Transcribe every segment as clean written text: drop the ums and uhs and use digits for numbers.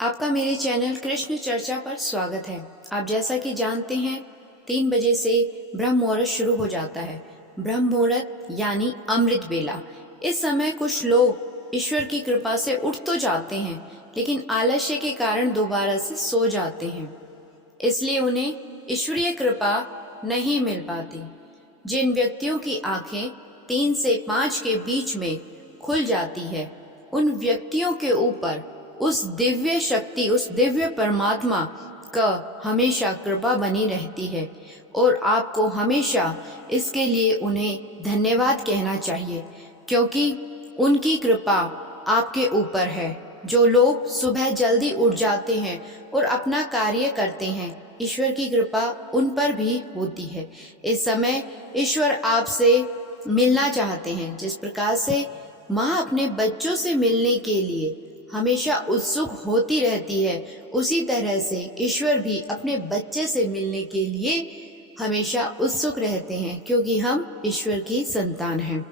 आपका मेरे चैनल कृष्ण चर्चा पर स्वागत है। आप जैसा कि जानते हैं 3 बजे से ब्रह्म मुहूर्त शुरू हो जाता है। ब्रह्म मुहूर्त यानी अमृत वेला। इस समय कुछ लोग ईश्वर की कृपा से उठ तो जाते हैं, लेकिन आलस्य के कारण दोबारा से सो जाते हैं, इसलिए उन्हें ईश्वरीय कृपा नहीं मिल पाती। जिन व्यक्तियों की आंखें 3 से 5 के बीच में खुल जाती है, उन व्यक्तियों के ऊपर उस दिव्य शक्ति, उस दिव्य परमात्मा का हमेशा कृपा बनी रहती है और आपको हमेशा इसके लिए उन्हें धन्यवाद कहना चाहिए, क्योंकि उनकी कृपा आपके ऊपर है। जो लोग सुबह जल्दी उठ जाते हैं और अपना कार्य करते हैं, ईश्वर की कृपा उन पर भी होती है। इस समय ईश्वर आपसे मिलना चाहते हैं। जिस प्रकार से माँ अपने बच्चों से मिलने के लिए हमेशा उत्सुक होती रहती है, उसी तरह से ईश्वर भी अपने बच्चे से मिलने के लिए हमेशा उत्सुक रहते हैं, क्योंकि हम ईश्वर की संतान हैं।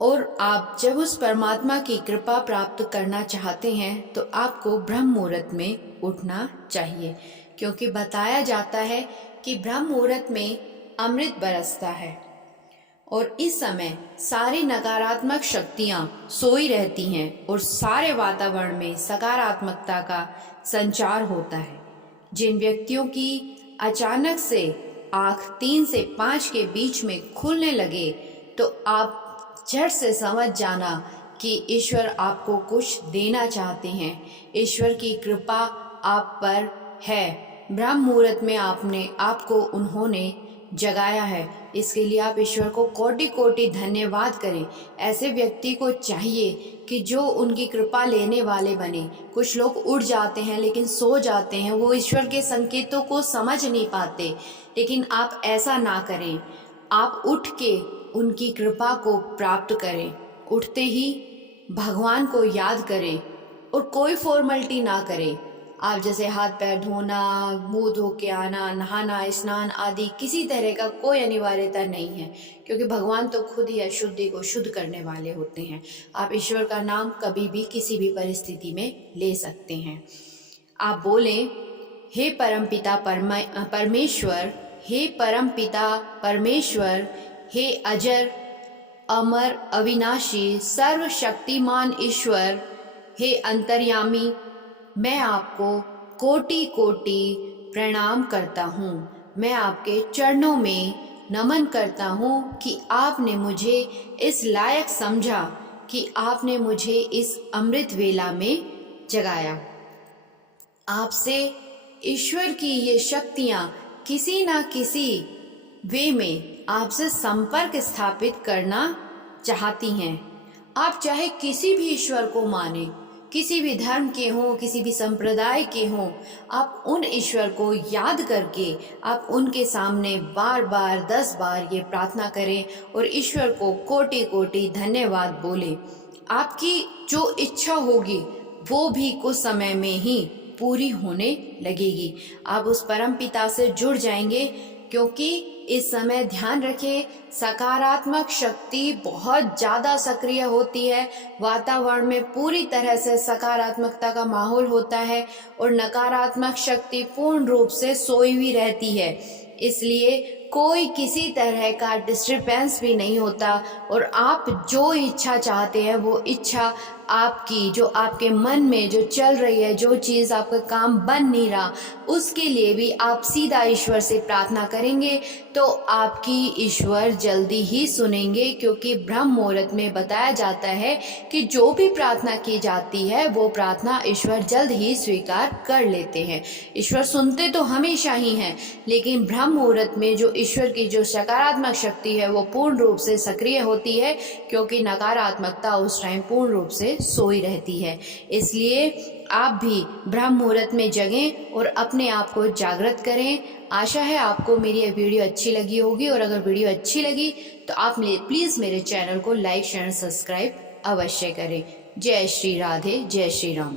और आप जब उस परमात्मा की कृपा प्राप्त करना चाहते हैं तो आपको ब्रह्म मुहूर्त में उठना चाहिए, क्योंकि बताया जाता है कि ब्रह्म मुहूर्त में अमृत बरसता है और इस समय सारी नकारात्मक शक्तियां सोई रहती हैं और सारे वातावरण में सकारात्मकता का संचार होता है। जिन व्यक्तियों की अचानक से आँख 3 से 5 के बीच में खुलने लगे, तो आप झट से समझ जाना कि ईश्वर आपको कुछ देना चाहते हैं। ईश्वर की कृपा आप पर है। ब्रह्म मुहूर्त में आपको उन्होंने जगाया है, इसके लिए आप ईश्वर को कोटि कोटि धन्यवाद करें। ऐसे व्यक्ति को चाहिए कि जो उनकी कृपा लेने वाले बने। कुछ लोग उठ जाते हैं लेकिन सो जाते हैं, वो ईश्वर के संकेतों को समझ नहीं पाते, लेकिन आप ऐसा ना करें। आप उठ के उनकी कृपा को प्राप्त करें। उठते ही भगवान को याद करें और कोई फॉर्मेलिटी ना करें। आप जैसे हाथ पैर धोना, मुंह धो के आना, नहाना, स्नान आदि किसी तरह का कोई अनिवार्यता नहीं है, क्योंकि भगवान तो खुद ही अशुद्धि को शुद्ध करने वाले होते हैं। आप ईश्वर का नाम कभी भी किसी भी परिस्थिति में ले सकते हैं। आप बोलें, हे परमपिता परमेश्वर, हे परमपिता परमेश्वर, हे अजर अमर अविनाशी सर्वशक्तिमान ईश्वर, हे अंतर्यामी, मैं आपको कोटि कोटि प्रणाम करता हूँ। मैं आपके चरणों में नमन करता हूँ कि आपने मुझे इस लायक समझा, कि आपने मुझे इस अमृत वेला में जगाया। आपसे ईश्वर की ये शक्तियाँ किसी ना किसी वे में आपसे संपर्क स्थापित करना चाहती हैं। आप चाहे किसी भी ईश्वर को माने, किसी भी धर्म के हों, किसी भी संप्रदाय के हों, आप उन ईश्वर को याद करके आप उनके सामने बार बार 10 बार ये प्रार्थना करें और ईश्वर को कोटि कोटि धन्यवाद बोले। आपकी जो इच्छा होगी वो भी कुछ समय में ही पूरी होने लगेगी। आप उस परम पिता से जुड़ जाएंगे, क्योंकि इस समय ध्यान रखें, सकारात्मक शक्ति बहुत ज़्यादा सक्रिय होती है। वातावरण में पूरी तरह से सकारात्मकता का माहौल होता है और नकारात्मक शक्ति पूर्ण रूप से सोई हुई रहती है। इसलिए कोई किसी तरह का डिस्टर्बेंस भी नहीं होता और आप जो इच्छा चाहते हैं वो इच्छा आपकी, जो आपके मन में जो चल रही है, जो चीज़ आपका काम बन नहीं रहा, उसके लिए भी आप सीधा ईश्वर से प्रार्थना करेंगे तो आपकी ईश्वर जल्दी ही सुनेंगे, क्योंकि ब्रह्म मुहूर्त में बताया जाता है कि जो भी प्रार्थना की जाती है वो प्रार्थना ईश्वर जल्द ही स्वीकार कर लेते हैं। ईश्वर सुनते तो हमेशा ही हैं, लेकिन ब्रह्म मुहूर्त में जो ईश्वर की जो सकारात्मक शक्ति है वो पूर्ण रूप से सक्रिय होती है, क्योंकि नकारात्मकता उस टाइम पूर्ण रूप से सोई रहती है। इसलिए आप भी ब्रह्म मुहूर्त में जगें और अपने आप को जागृत करें। आशा है आपको मेरी ये वीडियो अच्छी लगी होगी, और अगर वीडियो अच्छी लगी तो आप प्लीज़ मेरे चैनल को लाइक शेयर सब्सक्राइब अवश्य करें। जय श्री राधे, जय श्री राम।